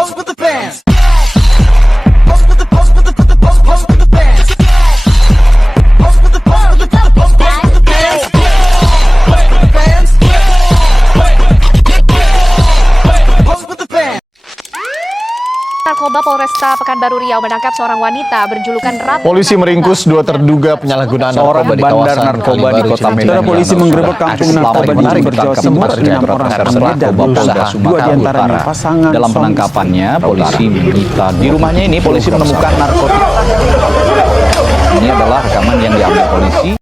pose with the fans. Pose with the pose with the pose with the fans. Pose with the pose with the pose with the fans. Pose with the fans. Pose with the fans. Narkoba Polresta Pekanbaru Riau menangkap seorang wanita berjulukan Ratu. Polisi meringkus dua terduga penyalahgunaan narkoba di bandar kawasan narkoba di Kota Medan. Saudara Polisi menggerebek kampung narkoba di Jember, Jawa Timur. 6 orang pengedar berusaha, 2 diantaranya pasangan. Dalam penangkapannya, polisi menyita di rumahnya ini polisi menemukan narkotika. Ini adalah rekaman yang diambil polisi.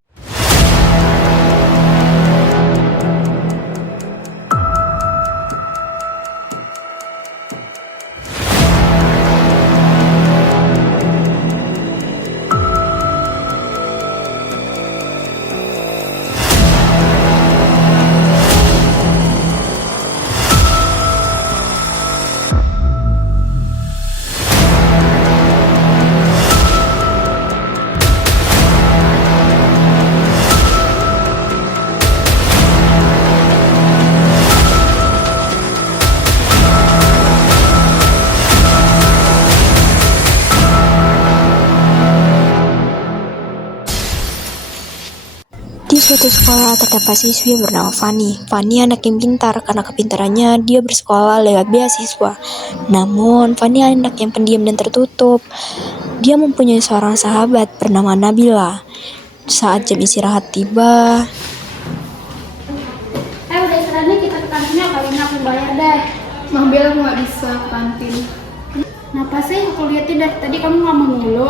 Di suatu sekolah terdapat siswi bernama Fanny. Fanny anak yang pintar, karena kepintarannya dia bersekolah lewat beasiswa. Namun, Fanny anak yang pendiam dan tertutup. Dia mempunyai seorang sahabat bernama Nabila. Saat jam istirahat tiba, Udah istirahat nih, kita ke kantinnya, kali ini aku bayar deh. Nabila aku gak bisa ke kantin. Kenapa sih? Aku liatin dari tadi kamu ngomong mulu.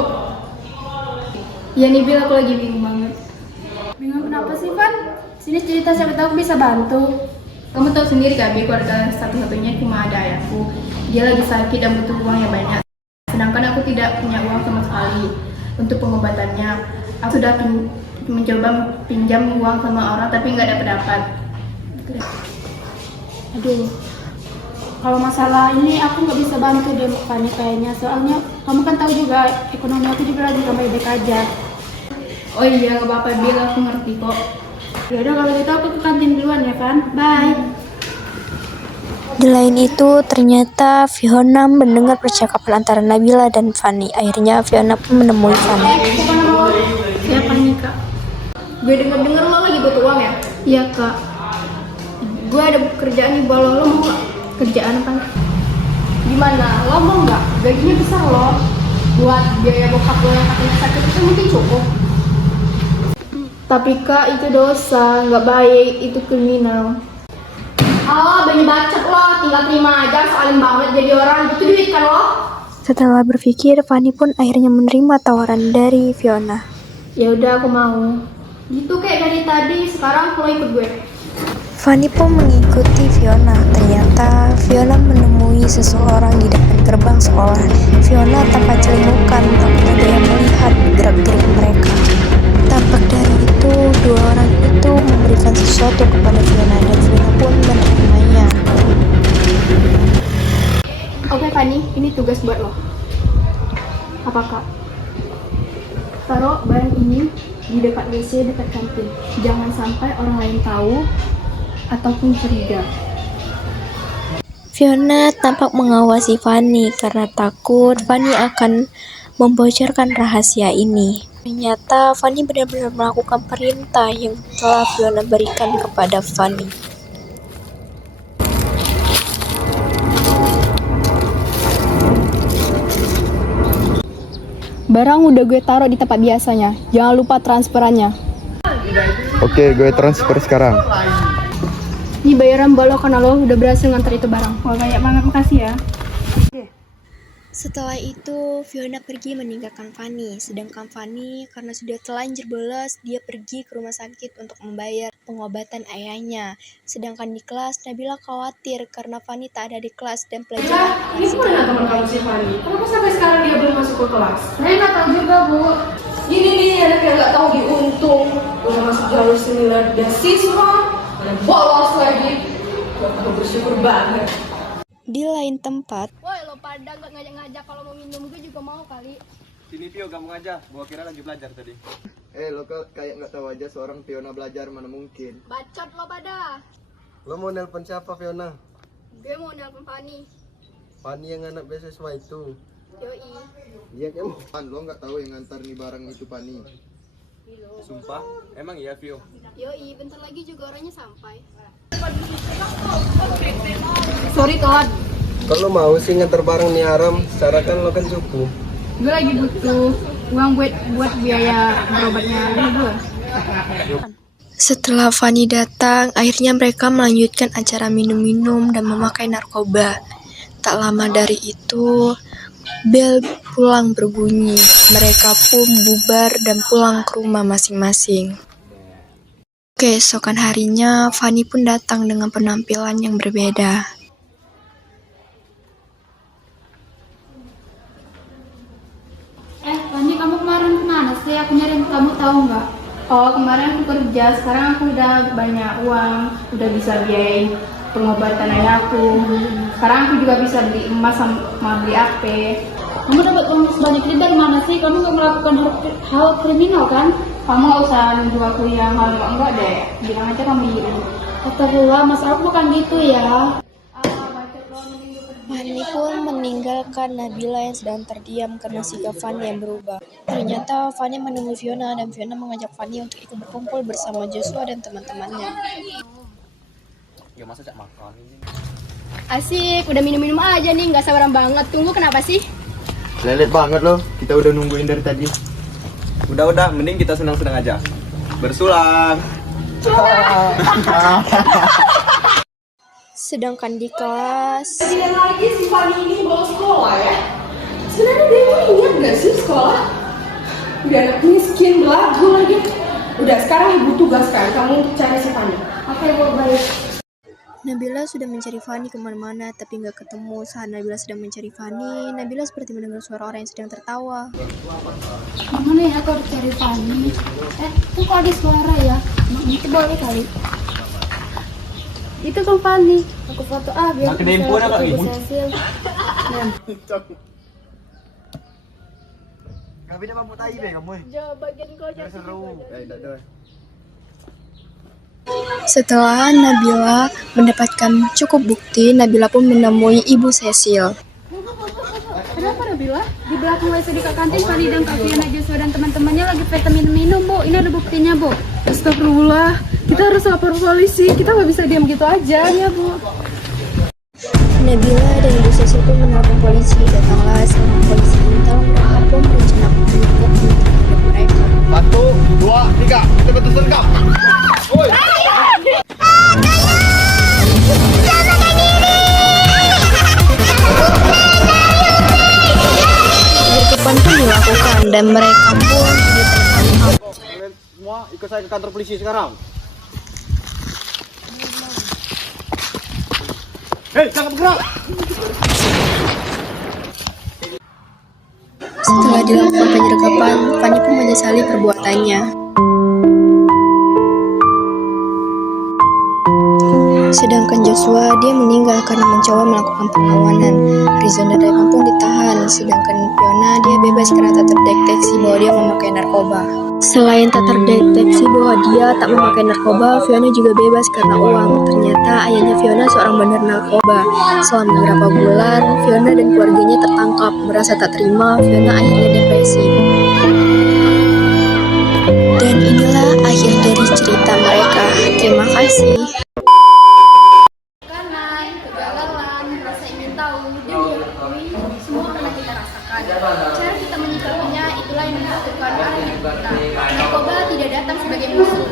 Ya nih Bil, aku lagi bingung banget. Bingung kenapa sih, Van? Sini cerita, siapa tahu aku bisa bantu. Kamu tahu sendiri kan, keluarga satu-satunya cuma ada ayahku. Dia lagi sakit dan butuh uang yang banyak. Sedangkan aku tidak punya uang sama sekali untuk pengobatannya. Aku sudah mencoba pinjam uang sama orang tapi nggak dapat. Aduh, kalau masalah ini aku nggak bisa bantu deh Fanny kayaknya. Soalnya kamu kan tahu juga ekonomi aku juga lagi nggak baik-baik aja. Oh iya, nggak apa-apa Bil, aku ngerti kok. Ya udah kalau gitu aku ke kantin duluan ya Van. Bye. di lain itu ternyata Fiona mendengar percakapan antara Nabila dan Fanny. Akhirnya Fiona pun menemui Fanny. Siapa nama lo? Ya Fanny kak. Gue denger-denger lo lagi butuh uang ya? Iya kak. Gue ada kerjaan di bawah lo mau gak? Kerjaan apa? Gimana? Lo mau gak? Gajinya besar lo. Buat biaya bokap lo yang katanya sakit itu mungkin cukup. Tapi kak, itu dosa, nggak baik, itu kriminal. Halo, banyak bacot lo, tinggal terima aja, soalin banget jadi orang, butuh duit kan lo? Setelah berpikir, Fanny pun akhirnya menerima tawaran dari Fiona. Ya udah, aku mau. Gitu kayak dari tadi, sekarang lo ikut gue. Fanny pun mengikuti Fiona. Ternyata Fiona menemui seseorang di depan gerbang sekolah. Fiona tampak celimukan, tak ada yang melihat gerak-gerik mereka. Tampak dari itu, dua orang itu memberikan sesuatu kepada Fiona dan Fiona pun menerimanya. Oke Fanny, ini tugas buat lo. Apa kak? Taruh barang ini di dekat WC dekat kantin. Jangan sampai orang lain tahu ataupun curiga. Fiona tampak mengawasi Fanny karena takut Fanny akan membocorkan rahasia ini. Ternyata Fanny benar-benar melakukan perintah yang telah Fiona berikan kepada Fanny. Barang udah gue taruh di tempat biasanya. Jangan lupa transferannya. Oke, gue transfer sekarang. Ini bayaran balo karena lo udah berhasil nganter itu barang. Wah, banyak banget, makasih ya. Setelah itu, Fiona pergi meninggalkan Fanny. Sedangkan Fanny, karena sudah terlanjur bolos, dia pergi ke rumah sakit untuk membayar pengobatan ayahnya. Sedangkan di kelas, Nabila khawatir karena Fanny tak ada di kelas dan pelajaran. Ini mana teman kamu si Fanny? Kenapa sampai sekarang dia belum masuk ke kelas? Saya nggak tahu juga, Bu. Ini nih anak yang nggak tahu diuntung. Udah masuk jalur senilai beasiswa, dan bolos lagi. Gak tahu bersyukur banget. Di lain tempat, Woi, lo pada nggak ngajak-ngajak kalau mau minum, gue juga mau kali. Sini Pio, kamu aja. Gua kira lagi belajar tadi. Lo kayak nggak tahu aja seorang Fiona belajar, mana mungkin. Bacot lo pada. Lo mau nelpon siapa, Fiona? Gue mau nelpon Fanny. Pani yang anak beasiswa itu. Yoi. Iya kan? Lo nggak tahu yang ngantar nih barang itu Pani? Sumpah? Emang iya Vio? Yoi, bentar lagi juga orangnya sampai. Sorry telat. Kalau mau sih ngantar barang nih Aram, secara kan lo kan cukup. Gue lagi butuh uang buat biaya berobatnya ini gue. Setelah Fanny datang, akhirnya mereka melanjutkan acara minum-minum dan memakai narkoba. Tak lama dari itu, bel pulang berbunyi. Mereka pun bubar dan pulang ke rumah masing-masing. Keesokan harinya, Fanny pun datang dengan penampilan yang berbeda. Fanny, kamu kemarin kemana sih? Aku nyariin kamu, tahu nggak? Oh, kemarin aku kerja, sekarang aku udah banyak uang, udah bisa biayain pengobatan ayahku. Sekarang aku juga bisa beli emas sama beli HP. Kamu dapat uang sebanyak ini dari mana sih? Kamu nggak melakukan hal kriminal kan? Kamu nggak usah nuduh aku yang hal enggak deh. Bilang aja kamu iri. Astagfirullah, masalah aku bukan gitu ya. Fanny pun meninggalkan Nabila yang sedang terdiam karena sikap Fanny yang berubah. Ternyata Fanny menemui Fiona dan Fiona mengajak Fanny untuk ikut berkumpul bersama Joshua dan teman-temannya. Ya masa cak makan ini? Asik, udah minum-minum aja nih, nggak sabaran banget. Tunggu, kenapa sih? Lelet banget loh, kita udah nungguin dari tadi. Udah, mending kita senang-senang aja. Bersulang. Sedangkan di kelas, Kalian lagi si Fanny ini bawa sekolah ya? Sebenarnya dia tuh ingat gak sih sekolah? Udah anak miskin, belagu lagi. Udah, sekarang ibu tugaskan kamu untuk cari si Fanny. Oke, Bu, baik. Nabila sudah mencari Fanny kemana-mana tapi nggak ketemu. Saat Nabila sedang mencari Fanny, Nabila seperti mendengar suara orang yang sedang tertawa. Gimana ya aku harus cari Fanny? Kok ada suara ya? Itu boleh kali. Itu kan Fanny. Aku foto biar Nah, kedein pun apa ini? Gak bisa kamu tai be kamu. Jawab bagian kau jadi Seru. Dah. Setelah Nabila mendapatkan cukup bukti, Nabila pun menemui Ibu Cecil. Kenapa Nabila? Di belakang WC di Kak Kantin, Fanny dan Kak Fiona, Joshua dan teman-temannya lagi pada minum-minum, Bu. Ini ada buktinya, Bu. Astagfirullah. Kita harus lapor polisi. Kita nggak bisa diam gitu aja, ya, Bu. Nabila dan Ibu Cecil pun menelpon polisi. Datanglah seorang polisi intel, mereka pun berencana untuk menangkap mereka. 1, 2, 3, kita betul sergap. Woi. Penutupan pun dilakukan dan mereka pun ditangkap. Kalian semua ikut saya ke kantor polisi sekarang. Hei, jangan bergerak. Setelah dilakukan penyergapan, Fanny pun menyesali perbuatannya. Sedangkan Joshua, dia meninggal karena mencoba melakukan perlawanan. Rizon dan Rayman pun ditahan, sedangkan Fiona dia bebas karena tak terdeteksi bahwa dia memakai narkoba. Selain tak terdeteksi bahwa dia tak memakai narkoba, Fiona juga bebas karena uang. Ternyata ayahnya Fiona seorang bandar narkoba. Selama beberapa bulan, Fiona dan keluarganya tertangkap. Merasa tak terima, Fiona akhirnya depresi. Dan inilah akhir dari cerita mereka. Terima kasih. Kegagalan, rasa ingin tahu, dan diakui semua pernah kita rasakan. Cara kita menyikapinya itulah yang menentukan arah hidup kita. Narkoba tidak datang sebagai musuh,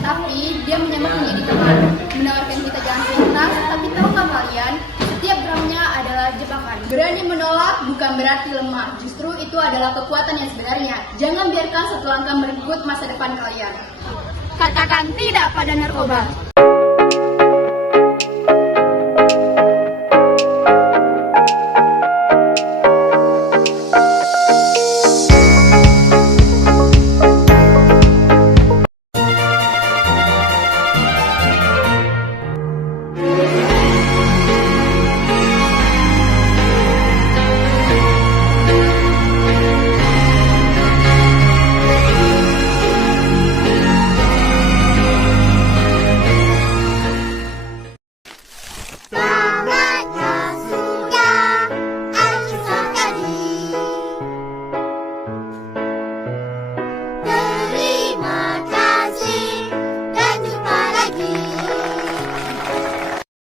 tapi dia menyamar menjadi teman, menawarkan kita jalan pintas. Tapi tahukah kalian, setiap gramnya adalah jebakan. Berani menolak bukan berarti lemah, justru itu adalah kekuatan yang sebenarnya. Jangan biarkan satu langkah merenggut masa depan kalian. Katakan tidak pada narkoba.